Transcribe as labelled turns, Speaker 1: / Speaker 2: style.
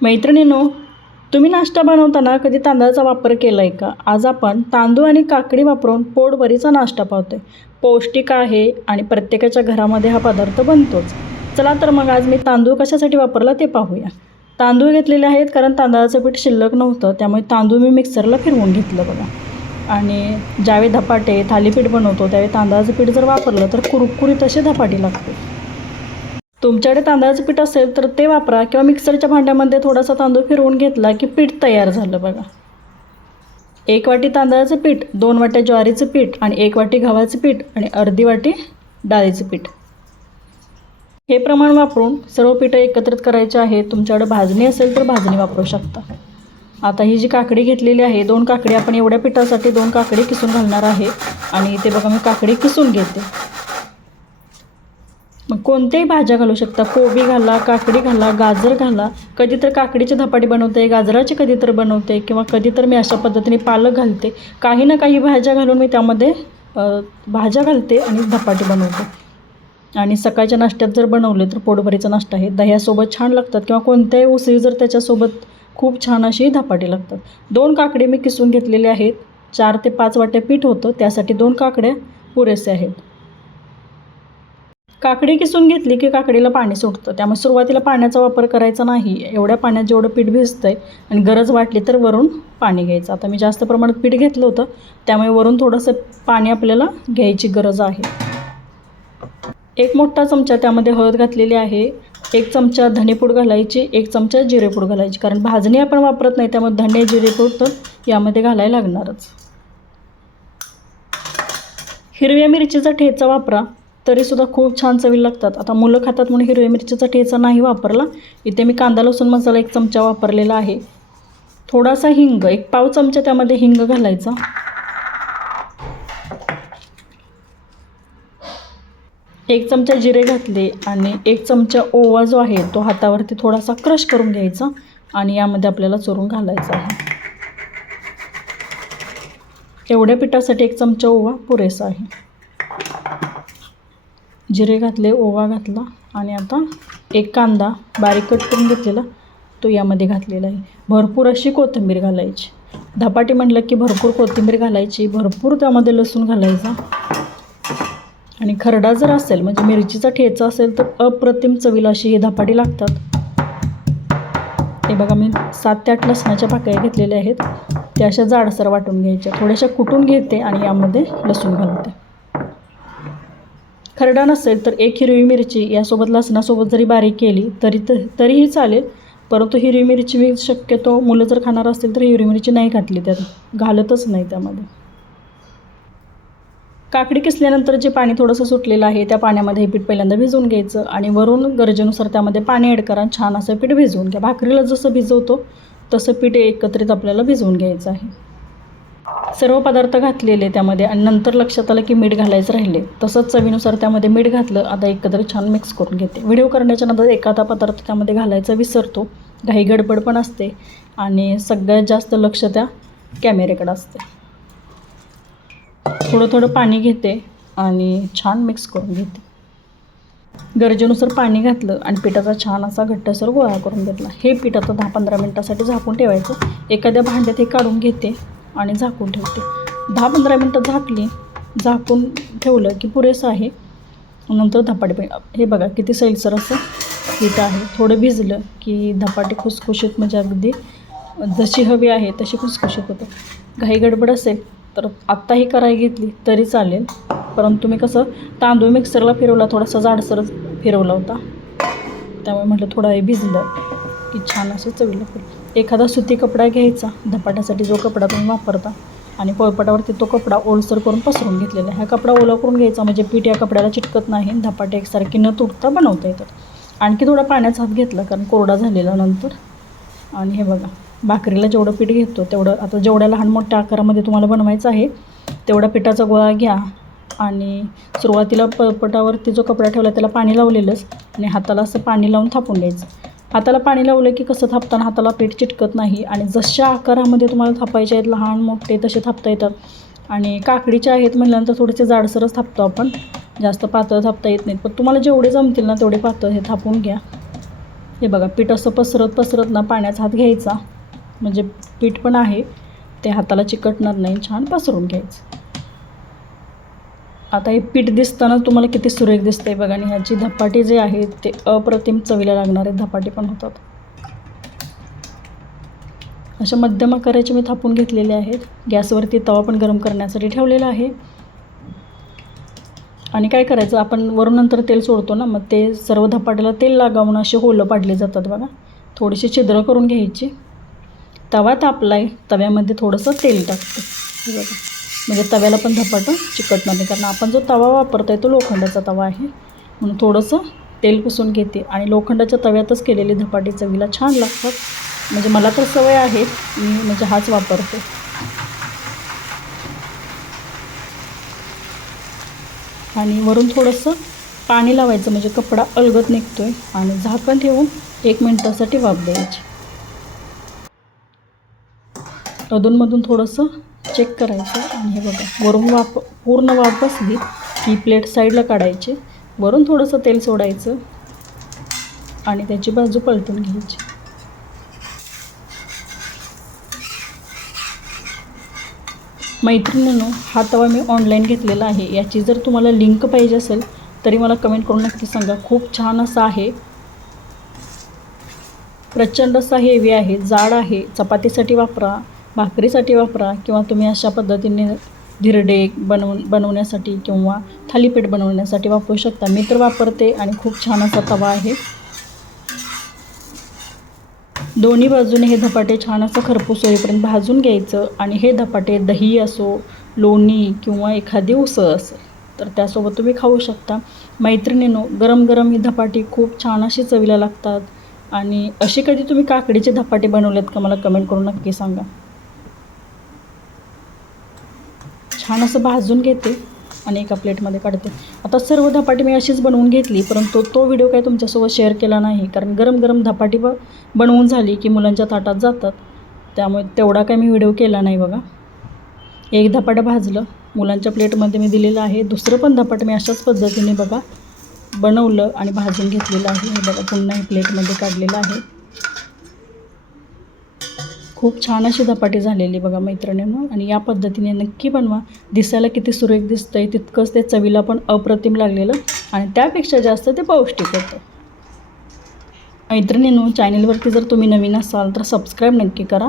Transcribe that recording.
Speaker 1: मैत्रिणीनो तुम्ही नाश्ता बनवताना कधी तांदळाचा वापर केला आहे का? आज आपण तांदूळ आणि काकडी वापरून पोटभरीचा नाश्ता पावतो आहे पौष्टिक आहे आणि प्रत्येकाच्या घरामध्ये हा पदार्थ बनतोच. चला तर मग आज मी तांदूळ कशासाठी वापरला ते पाहूया. तांदूळ घेतलेले आहेत कारण तांदळाचं पीठ शिल्लक नव्हतं त्यामुळे तांदूळ मी मिक्सरला फिरवून घेतलं बघा. आणि ज्यावेळी धपाटे थालीपीठ बनवतो त्यावेळी तांदळाचं पीठ जर वापरलं तर कुरकुरीत असे धपाटी लागते तुमच्याकडे तांदळाचं पीठ असेल तर ते वापरा किंवा मिक्सरच्या भांड्यामध्ये थोडासा तांदूळ फिरवून घेतला की पीठ तयार झालं बघा. एक वाटी तांदळाचं पीठ दोन वाट्या ज्वारीचं पीठ आणि एक वाटी गव्हाचं पीठ आणि अर्धी वाटी डाळीचं पीठ. हे प्रमाण वापरून सर्व पिठं एकत्रित करायचे आहे. तुमच्याकडे भाजणी असेल तर भाजणी वापरू शकता. आता ही जी काकडी घेतलेली आहे दोन काकडी आपण एवढ्या पिठासाठी दोन काकडी किसून घालणार आहे. आणि ते बघा मी काकडी किसून घेते. मग कोणत्याही भाज्या घालू शकता. कोबी घाला काकडी घाला गाजर घाला. कधी तर काकडीची धपाटी बनवते गाजराची कधी तर बनवते किंवा कधी तर मी अशा पद्धतीने पालक घालते. काही ना काही भाज्या घालून मी त्यामध्ये भाज्या घालते आणि धपाटी बनवते. आणि सकाळच्या नाश्त्यात जर बनवले तर पोटभरीचा नाश्ता आहे. दह्यासोबत छान लागतात किंवा कोणत्याही उसळी जर त्याच्यासोबत खूप छान अशी धपाटी लागतात. दोन काकडे मी किसून घेतलेले आहेत. चार ते पाच वाट्या पीठ होतं. त्यासाठी दोन काकड्या पुरेसे आहेत. काकडी किसून घेतली की काकडीला पाणी सुटतं त्यामुळे सुरुवातीला पाण्याचा वापर करायचा नाही. एवढ्या पाण्यात जेवढं पीठ भिजतं आहे आणि गरज वाटली तर वरून पाणी घ्यायचं. आता मी जास्त प्रमाणात पीठ घेतलं होतं त्यामुळे वरून थोडंसं पाणी आपल्याला घ्यायची गरज आहे. एक मोठा चमचा त्यामध्ये हळद घातलेली आहे. एक चमचा धनेपूड घालायची एक चमचा जिरेपूड घालायची. कारण भाजणी आपण वापरत नाही त्यामुळे धने जिरेपूड तर यामध्ये घालायला लागणारच. हिरव्या मिरचीचा ठेचा वापरा. तरीसुद्धा खूप छान चवी लागतात. आता मुलं खातात म्हणून हिरव्या मिरचीचा ठेचा नाही वापरला इथे मी कांदा लसूण मसाला एक चमचा वापरलेला आहे. थोडासा हिंग एक पाव चमचा त्यामध्ये हिंग घालायचा. एक चमचा जिरे घातले आणि एक चमचा ओवा जो आहे तो हातावरती थोडासा क्रश करून घ्यायचा आणि यामध्ये आपल्याला चोरून घालायचा आहे. एवढ्या पिठासाठी एक चमचा ओवा पुरेसा आहे. जिरे घातले ओवा घातला आणि आता एक कांदा बारीक कट करून घेतलेला तो यामध्ये घातलेला आहे. भरपूर अशी कोथिंबीर घालायची. धपाटी म्हटलं की भरपूर कोथिंबीर घालायची. भरपूर त्यामध्ये लसूण घालायचा. आणि खरडा जर असेल म्हणजे मिरचीचा ठेचा असेल तर अप्रतिम चवीला अशी ही धपाटी लागतात. हे बघा मी सात ते आठ लसणाच्या पाकळ्या घेतलेल्या आहेत. त्या अशा जाडसर वाटून घ्यायच्या. थोड्याशा कुटून घेते आणि यामध्ये लसूण घालते. खरडा नसेल तर एक हिरवी मिरची यासोबत लसणासोबत जरी बारीक केली तरी तर तरीही चालेल. परंतु हिरवी मिरची मी शक्यतो मुलं जर खाणार असतील तर हिरवी मिरची नाही घातली त्यात. घालतच नाही त्यामध्ये. काकडी किसल्यानंतर जे पाणी थोडंसं सुटलेलं आहे त्या पाण्यामध्ये हे पीठ पहिल्यांदा भिजवून घ्यायचं आणि वरून गरजेनुसार त्यामध्ये पाणी ॲड करा छान असं पीठ भिजवून घ्या. भाकरीला जसं भिजवतो तसं पीठ एकत्रित आपल्याला भिजवून घ्यायचं आहे. सर्व पदार्थ घातलेले त्यामध्ये आणि नंतर लक्षात आलं की मीठ घालायचं राहिले. तसंच चवीनुसार त्यामध्ये मीठ घातलं आता एकत्र छान मिक्स करून घेते. व्हिडिओ करण्याच्या नंतर एखादा पदार्थ त्यामध्ये घालायचा विसरतो. घाई गडबड पण असते आणि सगळ्यात जास्त लक्ष त्या कॅमेऱ्याकडं असते. थोडं थोडं पाणी घेते आणि छान मिक्स करून घेते. गरजेनुसार पाणी घातलं आणि पिठाचा छान असा घट्टसर गोळा करून घेतला. हे पीठ आता दहा पंधरा मिनटासाठी झाकून ठेवायचं. एखाद्या भांड्यात हे काढून घेते. आणि झाकून ठेवते. दहा पंधरा मिनटं झाकली झाकून ठेवलं की पुरेसं आहे. नंतर धपाटे हे बघा किती सैलसर असं पीठ आहे. थोडं भिजलं की धपाटे खुसखुशीत म्हणजे अगदी जशी हवी आहे तशी खुसखुशीत होतं. घाई गडबड असेल तर आत्ताही कराय घेतली तरी चालेल. परंतु मी कसं तांदूळ मिक्सरला फिरवला थोडासा जाडसरच फिरवला होता. त्यामुळे म्हटलं थोडा हे भिजलं की छान असं चवीला फुल एखादा सुती कपडा घ्यायचा धपाट्यासाठी जो कपडा तुम्ही वापरता आणि पोळपाटावरती तो कपडा ओलसर करून पसरून घेतलेला. हा कपडा ओला करून घ्यायचा म्हणजे पीठ या कपड्याला चिटकत नाही धपाटे एकसारखी न तुटता बनवता येतात. आणखी थोडा पाण्याचा हात घेतला कारण कोरडा झालेला नंतर. आणि हे बघा भाकरीला जेवढं पीठ घेतो तेवढं आता जेवढ्या लहान मोठ्या आकारामध्ये तुम्हाला बनवायचं आहे तेवढा पिठाचा गोळा घ्या. आणि सुरुवातीला पळपटावरती जो कपडा ठेवला त्याला पाणी लावलेलंच आणि हाताला असं पाणी लावून थापून द्यायचं हाताला पाणी लावलं की कसं थापताना हाताला पीठ चिटकत नाही. आणि जशा आकारामध्ये तुम्हाला थापायचे आहेत लहान मोठे तसे थापता येतात. आणि काकडीचे आहेत म्हटल्यानंतर थोडेसे जाडसरच थापतो आपण. जास्त पातळ थापता येत नाहीत. पण तुम्हाला जेवढे जमतील ना तेवढे पातळ हे थापून घ्या. हे बघा पीठ असं पसरत पसरत ना पाण्याचा हात घ्यायचा. म्हणजे पीठ पण आहे ते हाताला चिकटणार नाही. छान पसरून घ्यायचं. आता हे पीठ दिसताना तुम्हाला किती सुरेख दिसतंय बघा आणि ह्याची धपाटे जे आहे ते अप्रतिम चवीला लागणारे धपाटे पण होतात. अशा मध्यम आकाराचे मी थापून घेतलेले आहेत. गॅसवरती तवा पण गरम करण्यासाठी ठेवलेला आहे. आणि काय करायचं आपण वरून नंतर तेल सोडतो ना मग ते सर्व धपाट्याला तेल लागावून असे होलं पाडले जातात बघा. थोडीशी छिद्र करून घ्यायची. तवा तापला आहे तव्यामध्ये थोडंसं तेल टाकतो. बघा. म्हणजे तव्याला पण धपाटं चिकटणार नाही कारण आपण जो तवा वापरतो आहे तो लोखंडाचा तवा आहे. म्हणून थोडंसं तेल पुसून घेते. आणि लोखंडाच्या तव्यातच केलेली धपाटी चवीला छान लागतात. म्हणजे मला तर सवय आहे मी म्हणजे हाच वापरते. आणि वरून थोडंसं पाणी लावायचं म्हणजे कपडा अलगत निघतो आहे आणि झाकण ठेवून एक मिनटासाठी वाफ द्यायची. अधूनमधून थोडंसं चेक करायचं. आणि हे बघा वरून वाफ पूर्ण वाफ बसली की प्लेट साईडला काढायची. वरून थोडंसं तेल सोडायचं. आणि त्याची बाजू पलटून घ्यायची. मैत्रिणीनो हा तवा मी ऑनलाईन घेतलेला आहे. याची जर तुम्हाला लिंक पाहिजे असेल तरी मला कमेंट करून नक्की सांगा. खूप छान असा आहे. प्रचंड असा हेवी आहे जाड आहे. चपातीसाठी वापरा. भाकरीसाठी वापरा किंवा तुम्ही अशा पद्धतीने धिरडे बनवून बनवण्यासाठी किंवा थालीपीठ बनवण्यासाठी वापरू शकता. मी तर वापरते आणि खूप छान असा तवा आहे. दोन्ही बाजूने हे धपाटे छान असं खरपूस होईपर्यंत भाजून घ्यायचं आणि हे धपाटे दही असो लोणी किंवा एखादी उसळ असेल तर त्यासोबत तुम्ही खाऊ शकता. मैत्रिणीनो गरम गरम ही धपाटी खूप छान अशी चवीला लागतात. आणि अशी कधी तुम्ही काकडीचे धपाटे बनवलेत का मला कमेंट करून नक्की सांगा. छान असं भाजून घेते आणि एका प्लेटमध्ये काढते. आता सर्व धपाटी मी अशीच बनवून घेतली परंतु तो व्हिडिओ काय तुमच्यासोबत शेअर केला नाही. कारण गरम गरम धपाटी ब बनवून झाली की मुलांच्या ताटात जातात. त्यामुळे तेवढा काय मी व्हिडिओ केला नाही बघा. एक धपाटं भाजलं मुलांच्या प्लेटमध्ये मी दिलेलं आहे. दुसरं पण धपाटं मी अशाच पद्धतीने बघा बनवलं आणि भाजून घेतलेलं आहे. हे बघा पुन्हा हे प्लेटमध्ये काढलेलं आहे. खूप छान अशी धपाटी झालेली बघा मैत्रिणींनो. आणि या पद्धतीने नक्की बनवा. दिसायला किती सुरेख दिसतं आहे तितकंच ते चवीला पण अप्रतिम लागलेलं. आणि त्यापेक्षा जास्त ते पौष्टिक होतं. मैत्रिणींनो चॅनलवरती जर तुम्ही नवीन असाल तर सबस्क्राईब नक्की करा.